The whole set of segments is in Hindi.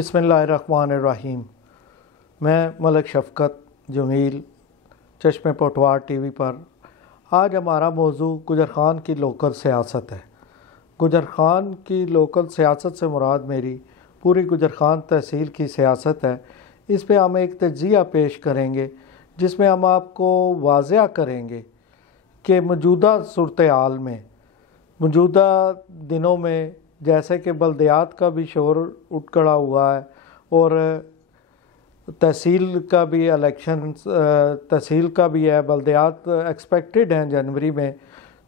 बिस्मिल्लाहिर्रहमानिर्रहीम। मैं मलिक शफ़क़त जमील चश्मे पटवार टीवी पर। आज हमारा मौजू गुजर ख़ान की लोकल सियासत है। गुजर ख़ान की लोकल सियासत से मुराद मेरी पूरी गुजर ख़ान तहसील की सियासत है। इस पे हम एक तज्ज़िया पेश करेंगे जिसमें हम आपको वाज़िया करेंगे कि मौजूदा सूरत हाल में, मौजूदा दिनों में जैसे कि बल्दियात का भी शोर उठ खड़ा हुआ है और तहसील का भी इलेक्शन, तहसील का भी है, बल्दियात एक्सपेक्टेड हैं जनवरी में।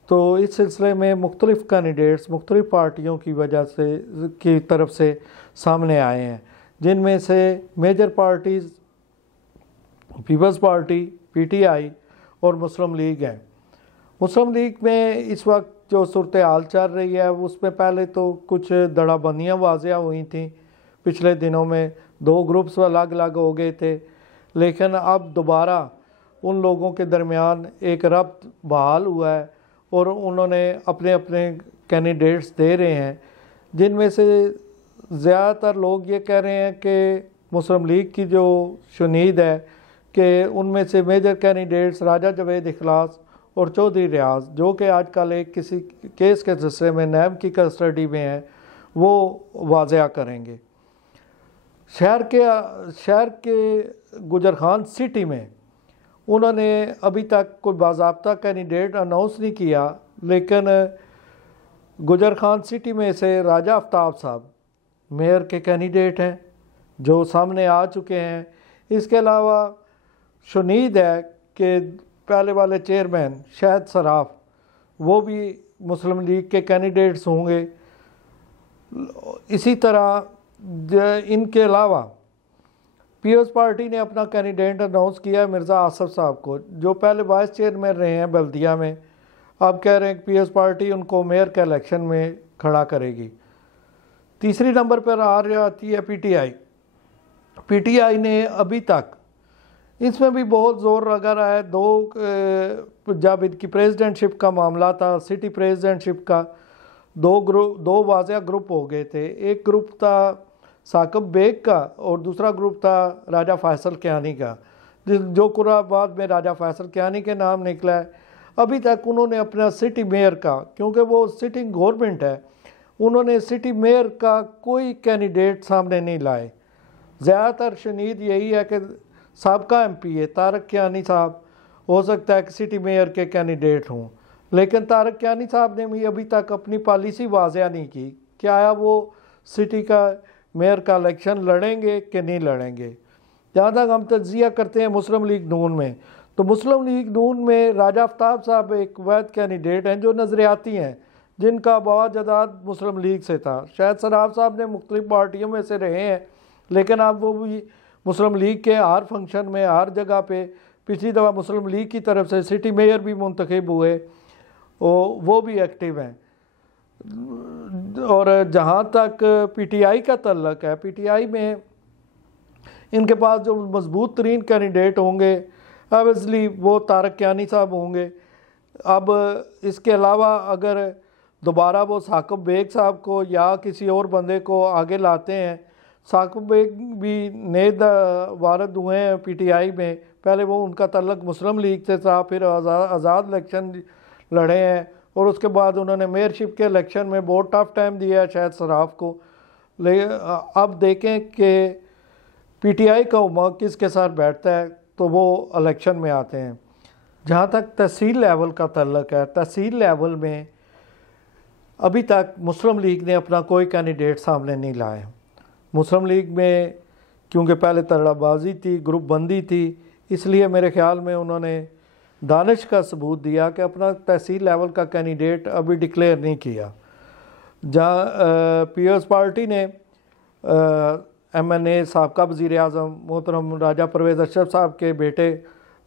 तो इस सिलसिले में मुख्तलिफ़ कैंडिडेट्स मुख्तलिफ़ पार्टियों की वजह से की तरफ से सामने आए हैं, जिनमें से major parties people's party, PTI और मुस्लिम लीग हैं। मुस्लिम लीग में इस वक्त जो सूरत हाल चल रही है उसमें पहले तो कुछ दड़ाबंदियाँ वाज़िया हुई थी। पिछले दिनों में दो ग्रुप्स अलग अलग हो गए थे, लेकिन अब दोबारा उन लोगों के दरमियान एक रब्त बहाल हुआ है और उन्होंने अपने अपने कैंडिडेट्स दे रहे हैं, जिनमें से ज़्यादातर लोग ये कह रहे हैं कि मुस्लिम लीग की जो शुनीद है कि उनमें से मेजर कैंडिडेट्स राजा जवेद इखलास और चौधरी रियाज, जो कि आजकल एक किसी केस के सिलसिले में नैब की कस्टडी में है, वो वाज़िया करेंगे। शहर के गुजर ख़ान सिटी में उन्होंने अभी तक कोई बाज़ाब्ता कैंडिडेट अनाउंस नहीं किया, लेकिन गुजर ख़ान सिटी में से राजा आफ्ताब साहब मेयर के कैंडिडेट हैं जो सामने आ चुके हैं। इसके अलावा शुनीद है कि पहले वाले चेयरमैन शाहिद सराफ वो भी मुस्लिम लीग के कैंडिडेट्स होंगे। इसी तरह इनके अलावा पीपल्स पार्टी ने अपना कैंडिडेट अनाउंस किया मिर्ज़ा आसफ साहब को, जो पहले वाइस चेयरमैन रहे हैं बल्दिया में। अब कह रहे हैं कि पीपल्स पार्टी उनको मेयर के इलेक्शन में खड़ा करेगी। तीसरी नंबर पर आती है PTI ने अभी तक इसमें भी बहुत ज़ोर लगा रहा है। जब इनकी प्रेसिडेंटशिप का मामला था, सिटी प्रेसिडेंटशिप का, दो वाज़िया ग्रुप हो गए थे। एक ग्रुप था साकिब बेग का और दूसरा ग्रुप था राजा फैसल कियानी का, जो बाद में राजा फैसल कियानी के नाम निकला है। अभी तक उन्होंने अपना सिटी मेयर का, क्योंकि वो सिटिंग गवर्नमेंट है, उन्होंने सिटी मेयर का कोई कैंडिडेट सामने नहीं लाए। ज़्यादातर शुनीद यही है कि साबका MPA तारक कियानी साहब हो सकता है कि सिटी मेयर के कैंडिडेट हों, लेकिन तारक कियानी साहब ने भी अभी तक अपनी पॉलिसी वाज़िया नहीं की कि आया वो सिटी का मेयर का इलेक्शन लड़ेंगे कि नहीं लड़ेंगे। जहाँ तक हम तज्ज़िया करते हैं मुस्लिम लीग नून में, तो मुस्लिम लीग नून में राजा आफ्ताब साहब एक वैध कैंडिडेट हैं जो नज़रियाती हैं, जिनका बहुत जदाद मुस्लिम लीग से था। शायद सराफ साहब ने मुख्तलिफ पार्टियों में से रहे हैं, लेकिन अब वो भी मुस्लिम लीग के हर फंक्शन में, हर जगह पे, पिछली दफ़ा मुस्लिम लीग की तरफ से सिटी मेयर भी मुंतखब हुए, वो भी एक्टिव हैं। और जहाँ तक PTI का तल्लक है, PTI में इनके पास जो मजबूत तरीन कैंडिडेट होंगे ऑब्वियसली वो तारक कियानी साहब होंगे। अब इसके अलावा अगर दोबारा वो साकिब बेग साहब को या किसी और बंदे को आगे लाते हैं, साकिब बेग भी नए वारद हुए हैं PTI में, पहले वो उनका तल्लक मुस्लिम लीग से था, फिर आज़ाद इलेक्शन लड़े हैं और उसके बाद उन्होंने मेयरशिप के इलेक्शन में बहुत टफ टाइम दिया है शायद सराफ को। अब देखें कि PTI का उम्मा किसके साथ बैठता है तो वो इलेक्शन में आते हैं। जहाँ तक तहसील लेवल का तल्लक है, तहसील लेवल में अभी तक मुस्लिम लीग ने अपना कोई कैंडिडेट सामने नहीं लाया। मुस्लिम लीग में क्योंकि पहले तड़ाबाजी थी, ग्रुप बंदी थी, इसलिए मेरे ख्याल में उन्होंने दानिश का सबूत दिया कि अपना तहसील लेवल का कैंडिडेट अभी डिक्लेयर नहीं किया। जहाँ पीपल्स पार्टी ने MNA साबका वज़ीर आज़म मोहतरम राजा परवेज़ अशरफ साहब के बेटे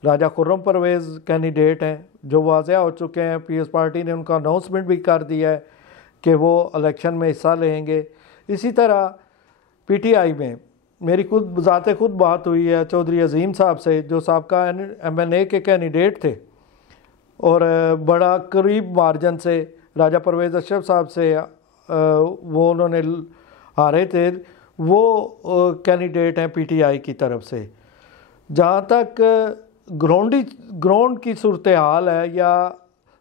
राजा खुर्रम परवेज़ कैंडिडेट हैं, जो वाज़िया हो चुके हैं। पीपल्स पार्टी ने उनका अनाउंसमेंट भी कर दिया है कि वो इलेक्शन में हिस्सा लेंगे। इसी तरह PTI में मेरी खुद बात हुई है चौधरी अजीम साहब से, जो साबका MNA के कैंडिडेट थे और बड़ा करीब मार्जिन से राजा परवेज़ अशरफ साहब से वो उन्होंने हारे थे। वो कैंडिडेट हैं पीटीआई की तरफ से। जहाँ तक ग्राउंड की सूरत हाल है या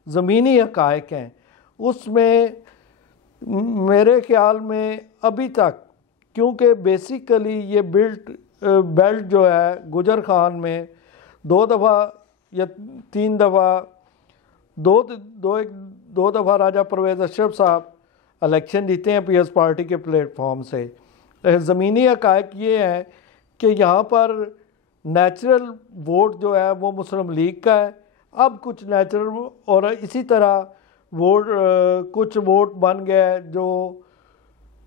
ज़मीनी हक़ाइक़ हैं, उसमें मेरे ख्याल में अभी तक, क्योंकि बेसिकली ये बेल्ट जो है गुजर खान में 2 दफ़ा या 3 दफ़ा दो दफ़ा राजा परवेज़ अशरफ साहब इलेक्शन जीते हैं पीएस पार्टी के प्लेटफॉर्म से। ज़मीनी हक़ाइक़ ये है कि यहाँ पर नेचुरल वोट जो है वो मुस्लिम लीग का है। अब कुछ नेचुरल और इसी तरह वोट कुछ वोट बन गए जो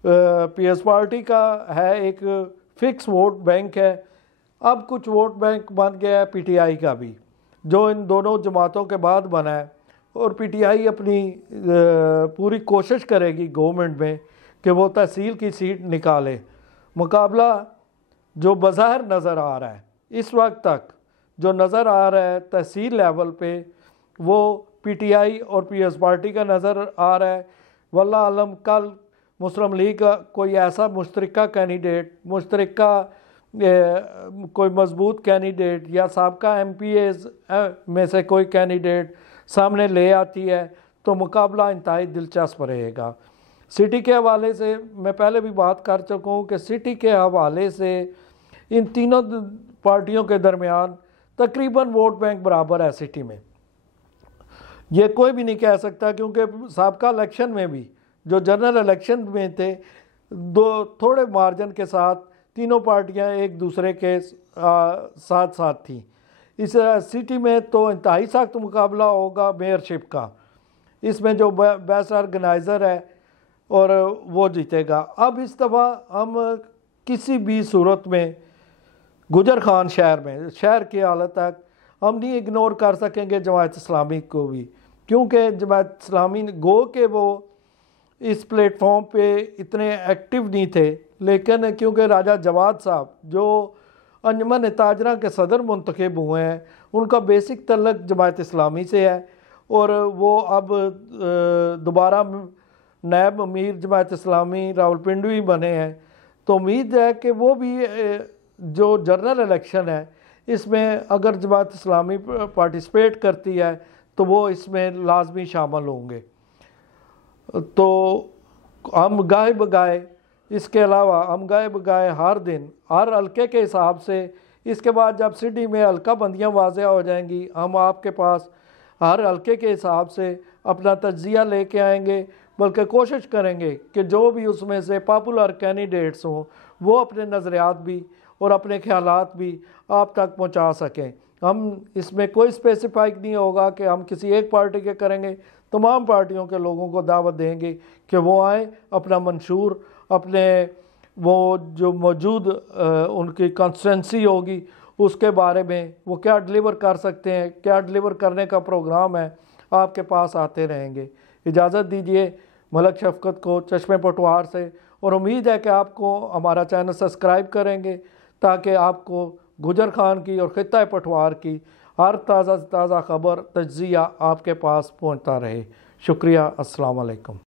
पीएस पार्टी का है, एक फ़िक्स वोट बैंक है। अब कुछ वोट बैंक बन गया है पीटीआई का भी, जो इन दोनों जमातों के बाद बना है। और पीटीआई अपनी पूरी कोशिश करेगी गवर्नमेंट में कि वो तहसील की सीट निकाले। मुकाबला जो बज़ाहिर नज़र आ रहा है इस वक्त तक, जो नज़र आ रहा है तहसील लेवल पे, वो पीटीआई और पीएस पार्टी का नज़र आ रहा है। वल्लाह आलम कल मुस्लिम लीग का कोई ऐसा मुश्तरका कैंडिडेट, कोई मजबूत कैंडिडेट या साबका एमपीएस में से कोई कैंडिडेट सामने ले आती है तो मुकाबला इंतहाई दिलचस्प रहेगा। सिटी के हवाले से मैं पहले भी बात कर चुका हूँ कि सिटी के हवाले से इन तीनों पार्टियों के दरमियान तकरीबन वोट बैंक बराबर है सिटी में। ये कोई भी नहीं कह सकता, क्योंकि साबका इलेक्शन में भी जो जनरल इलेक्शन में थे, थोड़े मार्जिन के साथ तीनों पार्टियां एक दूसरे के साथ साथ थी। इस सिटी में तो इंतहाई सख्त मुकाबला होगा मेयरशिप का। इसमें जो बेस्ट ऑर्गेनाइज़र है और वो जीतेगा। अब इस दफ़ा हम किसी भी सूरत में गुजर खान शहर की हालत तक हम नहीं इग्नोर कर सकेंगे जमात इस्लामी को भी, क्योंकि जमात इस्लामी गो के वो इस प्लेटफॉर्म पे इतने एक्टिव नहीं थे, लेकिन क्योंकि राजा जवाद साहब जो अंजुमन ताजरा के सदर मुंतखब हुए हैं, उनका बेसिक तल्लक जमात इस्लामी से है और वो अब दोबारा नायब अमीर जमात इस्लामी रावलपिंडी बने हैं। तो उम्मीद है कि वो भी जो जनरल इलेक्शन है इसमें अगर जमात इस्लामी पार्टिसिपेट करती है तो वो इसमें लाजमी शामिल होंगे। तो हम गाए बगाए, इसके अलावा हम गाए बगाए हर दिन हर हल्के के हिसाब से, इसके बाद जब सिटी में हल्का बंदियाँ वाज़ेह हो जाएंगी, हम आपके पास हर हल्के के हिसाब से अपना तज्जिया लेके आएंगे, बल्कि कोशिश करेंगे कि जो भी उसमें से पॉपुलर कैंडिडेट्स हों वो अपने नज़रियात भी और अपने ख्यालात भी आप तक पहुंचा सकें। हम इसमें कोई स्पेसिफाइक नहीं होगा कि हम किसी एक पार्टी के करेंगे, तमाम पार्टियों के लोगों को दावत देंगे कि वो आए, अपना मंशूर, अपने वो जो मौजूद उनकी कॉन्स्टिट्यूंसी होगी उसके बारे में वो क्या डिलीवर कर सकते हैं, क्या डिलीवर करने का प्रोग्राम है, आपके पास आते रहेंगे। इजाज़त दीजिए मलक शफकत को चश्मे पटवार से, और उम्मीद है कि आपको हमारा चैनल सब्सक्राइब करेंगे ताकि आपको गुजर खान की और खित्ता पटवार की हर ताज़ा खबर तज्जिया आपके पास पहुंचता रहे। शुक्रिया। अस्सलाम वालेकुम।